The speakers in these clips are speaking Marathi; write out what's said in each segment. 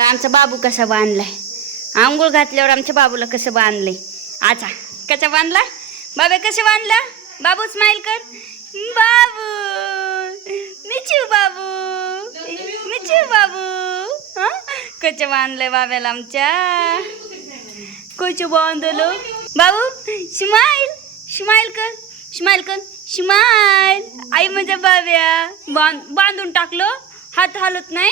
आमचा बाबू कसा बांधलाय, आंघोळ घातल्यावर आमच्या बाबूला कसं बांधलंय. अच्छा कसा बांधला बाबा, कसं बांधला बाबू, स्माइल कर बाबू, मिचू बाबू, मिचू बाबू. हा कसं बांधलंय बाब्याला आमच्या, कसं बांधलं बाबू. स्माइल स्माइल कर, स्माइल कर, स्माइल. आई म्हणजे बाब्या बांधून टाकलं, हात हलत नाही,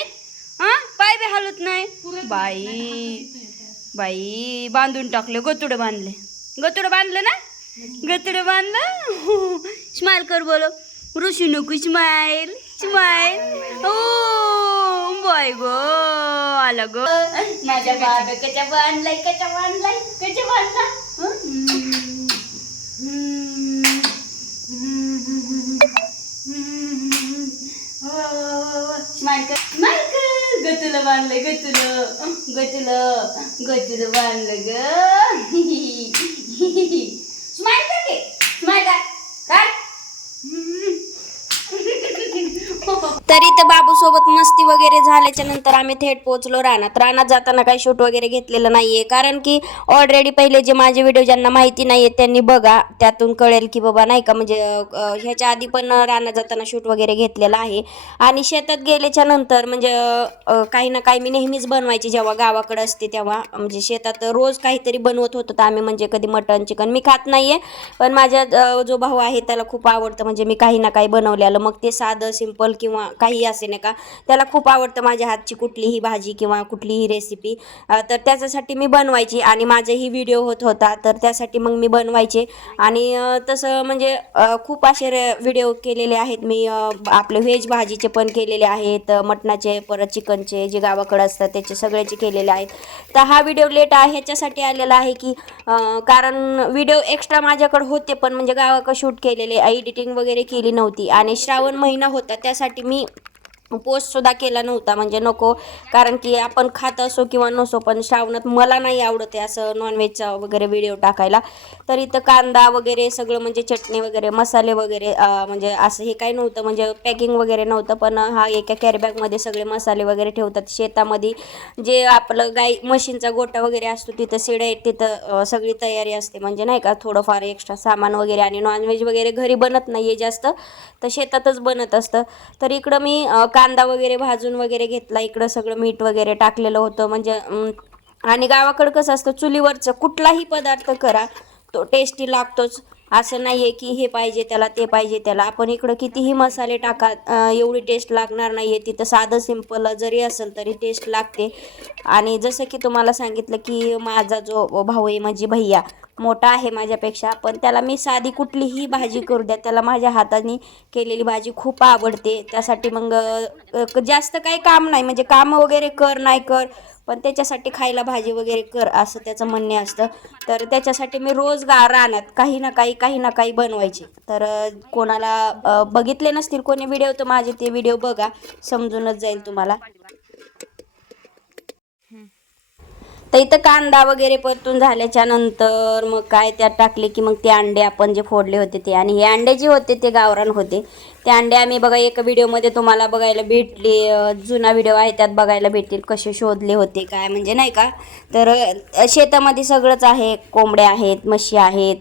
हा पाय बी हलत नाही. बाई बाई बांधून टाकले, गतुडं बांधले, गतुडं बांधलं ना, गतुडं बांधलं. स्माइल कर बोलो, ऋषी नको, स्माइल स्माइल. ओ बाय गो, आला गो माझ्या बाबा. कच्या बांधलाय, कच्या बांधलाय, कच्या बांधला. स्माइल कर, स्माइल कर. गतुलं बांधलंय, गतुलं गतुलं गतुलं बांधलं ग. स्माइल कर की, स्माइल कर. तरी तर बाबू सोबत मस्ती वगैरे झाल्याच्या नंतर आम्ही थेट पोहोचलो रानात. रानात जाताना काही शूट वगैरे घेतलेलं नाहीये, कारण की ऑलरेडी पहिले जे माझे व्हिडिओ ज्यांना माहिती नाहीये त्यांनी बघा, त्यातून कळेल की बाबा नाही का, म्हणजे ह्याच्या आधी पण रानात जाताना शूट वगैरे घेतलेलं आहे. आणि शेतात गेल्याच्या नंतर म्हणजे काही ना काही मी नेहमीच बनवायची जेव्हा गावाकडे असते तेव्हा. म्हणजे शेतात रोज काहीतरी बनवत होतो तर आम्ही, म्हणजे कधी मटण चिकन मी खात नाहीये, पण माझ्या जो भाऊ आहे त्याला खूप आवडतं, म्हणजे मी काही ना काही बनवलेलं, मग ते साधं सिंपल किंवा काही असे नाही का, त्याला खूप आवडतं माझ्या हातची कुठलीही भाजी किंवा कुठलीही रेसिपी. तर त्याच्यासाठी मी बनवायची आणि माझाही व्हिडिओ होत होता, तर त्यासाठी मग मी बनवायचे. आणि तसं म्हणजे खूप असे व्हिडिओ केलेले आहेत मी. आपले व्हेज भाजीचे पण केलेले आहेत, मटणाचे, परत चिकनचे जे गावाकडे असतात त्याचे सगळ्याचे केलेले आहेत. तर हा व्हिडिओ लेट आहे ह्याच्यासाठी आलेला आहे की कारण व्हिडिओ एक्स्ट्रा माझ्याकडे होते, पण म्हणजे गावाकडे शूट केलेले, एडिटिंग वगैरे केली नव्हती. आणि श्रावण महिना होता त्यासाठी मी पोस्टसुद्धा केला नव्हता, म्हणजे नको, कारण की आपण खात असो किंवा नसो, पण श्रावणात मला नाही आवडत आहे असं नॉनव्हेजचा वगैरे व्हिडिओ टाकायला. तर इथं कांदा वगैरे सगळं, म्हणजे चटणी वगैरे, मसाले वगैरे, म्हणजे असं हे काही नव्हतं, म्हणजे पॅकिंग वगैरे नव्हतं, पण हा एका कॅरीबॅगमध्ये सगळे मसाले वगैरे ठेवतात. शेतामध्ये जे आपलं गाई म्हशींचा गोठा वगैरे असतो तिथं शेड आहेत, तिथं सगळी तयारी असते, म्हणजे नाही का, थोडंफार एक्स्ट्रा सामान वगैरे. आणि नॉनव्हेज वगैरे घरी बनत नाही आहे जास्त, तर शेतातच बनत असतं. तर इकडं मी कांदा वगैरे भाजून वगैरे घेतला, इकडं सगळं मीठ वगैरे टाकलेलं होतं. म्हणजे आणि गावाकडं कसं असतं, चुलीवरचं कुठलाही पदार्थ करा तो टेस्टी लागतोच. असं नाही आहे की हे पाहिजे त्याला, ते पाहिजे त्याला. आपण इकडं कितीही मसाले टाका, एवढी टेस्ट लागणार नाही आहे. तिथं साधं सिंपल जरी असेल तरी टेस्ट लागते. आणि जसं की तुम्हाला सांगितलं की माझा जो भाऊ आहे, म्हणजे भैया मोठा आहे माझ्यापेक्षा, पण त्याला मी साधी कुठलीही भाजी करू द्या, त्याला माझ्या हाताने केलेली भाजी खूप आवडते. त्यासाठी मग जास्त काही काम नाही, म्हणजे काम वगैरे कर नाही कर, पण त्याच्यासाठी खायला भाजी वगैरे कर असं त्याचं म्हणणे असतं. तर त्याच्यासाठी मी रोज रानात काही ना काही, काही ना काही बनवायचे. तर कोणाला बघितले नसतील कोणी व्हिडिओ, तर माझे ते व्हिडिओ बघा, समजूनच जाईल तुम्हाला. तर इथं कांदा वगैरे परतून झाल्याच्या नंतर मग काय त्यात टाकले की मग ते अंडे आपण जे फोडले होते ते, आणि हे अंडे जे होते ते गावरान होते. ते अंडे आम्ही बघा एका व्हिडिओमध्ये तुम्हाला बघायला भेटले, जुना व्हिडिओ आहे त्यात बघायला भेटतील कसे शोधले होते काय, म्हणजे नाही का. तर शेतामध्ये सगळंच आहे, कोंबड्या आहेत, म्हशी आहेत,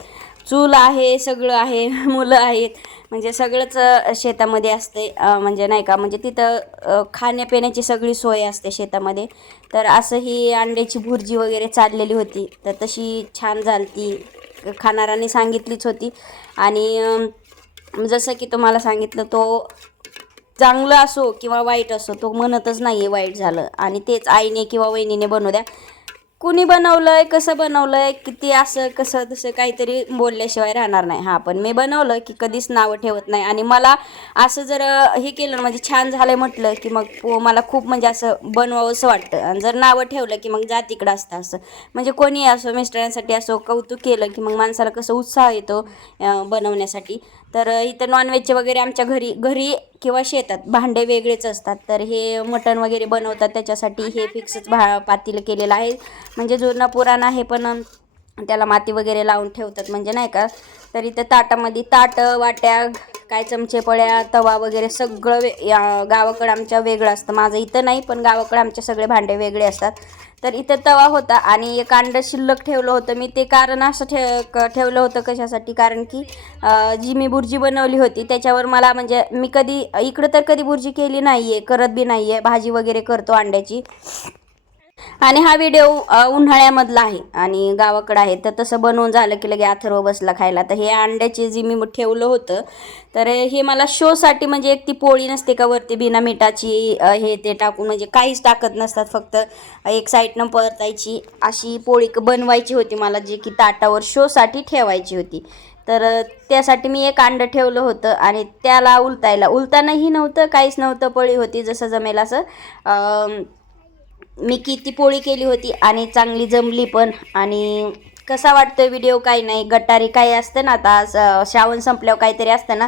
चूल आहे, सगळं आहे, मुलं आहेत, म्हणजे सगळंच शेतामध्ये असते. म्हणजे नाही का, म्हणजे तिथं खाण्यापिण्याची सगळी सोय असते शेतामध्ये. तर असं ही अंड्याची भुर्जी वगैरे चाललेली होती, तर तशी छान झालती, खाणाऱ्याने सांगितलीच होती. आणि जसं की तुम्हाला सांगितलं, तो चांगलं असो किंवा वाईट असो तो म्हणतच नाही आहे वाईट झालं. आणि तेच आईने किंवा वहिनीने बनवू द्या, कुणी बनवलंय, कसं बनवलंय, किती असं कसं तसं काहीतरी बोलल्याशिवाय राहणार नाही. हां, पण मी बनवलं की कधीच नावं ठेवत नाही. आणि मला असं जर हे केलं म्हणजे छान झालंय म्हटलं की मग मला खूप म्हणजे असं बनवावंसं वाटतं. आणि जर नावं ठेवलं की मग जा तिकडं असतं असं, म्हणजे कोणी असो, मिस्टरांसाठी असो, कौतुक केलं की मग माणसाला कसं उत्साह येतो बनवण्यासाठी. तर इथं नॉनव्हेजचे वगैरे आमच्या घरी घरी किंवा शेतात भांडे वेगळेच असतात. तर हे मटण वगैरे बनवतात त्याच्यासाठी हे फिक्सच पातेलं केलेलं आहे, म्हणजे जुना पुराण आहे, पण त्याला माती वगैरे लावून ठेवतात, म्हणजे नाही का. तर इथं ताटामध्ये ताटं वाट्या काय चमचे पळ्या तवा वगैरे सगळं गावाकडं आमच्या वेगळं असतं. माझं इथं नाही, पण गावाकडं आमचे सगळे भांडे वेगळे असतात. तर इथं तवा होता आणि एक अंडं शिल्लक ठेवलं होतं मी. ते कारण असं ठेवलं होतं कशासाठी, कारण की जी मी बुर्जी बनवली होती त्याच्यावर मला म्हणजे मी कधी इकडं तर कधी बुर्जी केली नाही आहे, करत बी नाही आहे. भाजी वगैरे करतो अंड्याची. आणि हा व्हिडिओ उन्हाळ्यामधला आहे आणि गावाकडं आहे. तर तसं बनवून झालं की लगे अथर्व बसला खायला. तर हे अंड्याची जी मी ठेवलं होतं, तर हे मला शोसाठी, म्हणजे एक ती पोळी नसते का वरती बिना मिठाची हे ते टाकून, म्हणजे काहीच टाकत नसतात, फक्त एक साईडनं परतायची अशी पोळी बनवायची होती मला, जी की ताटावर शोसाठी ठेवायची होती. तर त्यासाठी मी एक अंडं ठेवलं होतं आणि त्याला उलतानाही नव्हतं, काहीच नव्हतं. पळी होती जसं जमेल असं. मी किती पोळी केली होती आणि चांगली जमली पण. आणि कसा वाटतोय व्हिडिओ काही नाही, गटारी काही असतं ना, आता श्रावण संपल्यावर काहीतरी असतं ना,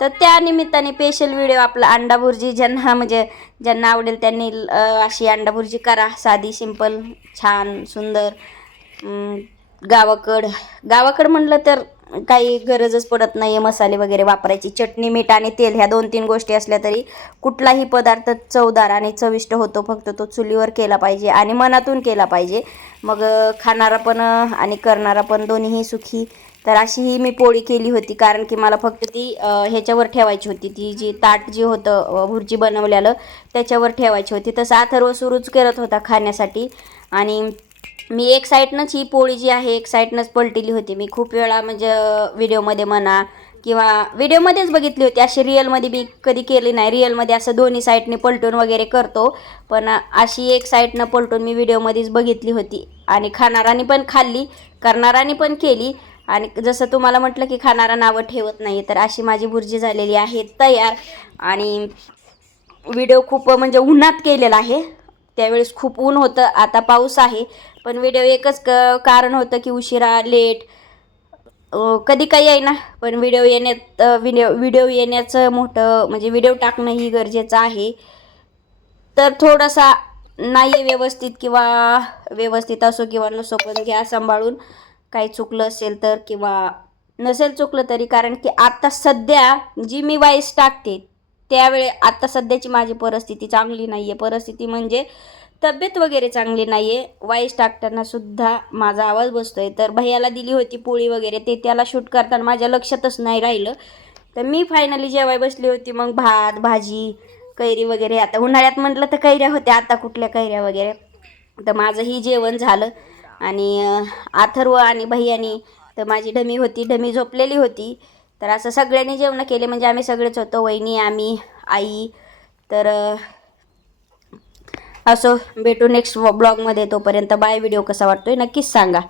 तर त्या निमित्ताने स्पेशल व्हिडिओ आपला अंडा भुर्जी. ज्यांना आवडेल त्यांनी अशी अंडा भुर्जी करा, साधी सिंपल छान सुंदर. गावाकड म्हणलं तर काही गरजच पडत नाही आहे मसाले वगैरे वापरायची. चटणी मीठ आणि तेल ह्या 2-3 गोष्टी असल्या तरी कुठलाही पदार्थ चवदार आणि चविष्ट होतो. फक्त तो चुलीवर केला पाहिजे आणि मनातून केला पाहिजे, मग खाणारा पण आणि करणारा पण दोन्हीही सुखी. तर अशी ही मी पोळी केली होती, कारण की मला फक्त ती ह्याच्यावर ठेवायची होती. ती जी ताट जी होतं भुर्जी बनवलेलं त्याच्यावर ठेवायची होती. तसं अथर्व सुरूच करत होता खाण्यासाठी. आणि मी एक साईडनंच ही पोळी जी आहे एक साईडनंच पलटली होती. मी खूप वेळा म्हणजे व्हिडिओमध्ये म्हणा किंवा व्हिडिओमध्येच बघितली होती, अशी रिअलमध्ये मी कधी केली नाही. रिअलमध्ये असं दोन्ही साईडने पलटून वगैरे करतो, पण अशी एक साईडनं पलटून मी व्हिडिओमध्येच बघितली होती. आणि खाणारानी पण खाल्ली, करणारानी पण केली. आणि जसं तुम्हाला म्हटलं की खाणारा नावं ठेवत नाही, तर अशी माझी भुर्जी झालेली आहे तयार. आणि व्हिडिओ खूप म्हणजे उन्हात केलेला आहे, त्यावेळेस खूप ऊन होतं, आता पाऊस आहे. पण व्हिडिओ एकच कारण होतं की उशिरा लेट कधी काही आहे ना, पण व्हिडिओ येण्याचं मोठं म्हणजे व्हिडिओ टाकणंही गरजेचं आहे. तर थोडासा नाही व्यवस्थित किंवा व्यवस्थित असो किंवा नसो, पण घ्या सांभाळून. काही चुकलं असेल तर किंवा नसेल चुकलं तरी, कारण की आता सध्या जी मी वाईस टाकते त्यावेळे आता सध्याची माझी परिस्थिती चांगली नाही आहे. परिस्थिती म्हणजे तब्येत वगैरे चांगली नाही आहे. वाईस टाकताना सुद्धा माझा आवाज बसतोय. तर भैयाला दिली होती पोळी वगैरे, ते त्याला शूट करताना माझ्या लक्षातच नाही राहिलं. तर मी फायनली जेवाय बसली होती, मग भात भाजी कैरी वगैरे. आता उन्हाळ्यात म्हटलं तर कैऱ्या होत्या, आता कुठल्या कैऱ्या वगैरे. तर माझंही जेवण झालं. आणि अथर्व आणि भैयानी, तर माझी ढमी झोपलेली होती. तर असं सगळ्यांनी जेवण केले, म्हणजे आम्ही सगळेच होतो, वहिनी, आम्ही, आई. तर असो, भेटू नेक्स्ट ब्लॉगमध्ये. तोपर्यंत बाय. व्हिडिओ कसा वाटतोय नक्कीच सांगा.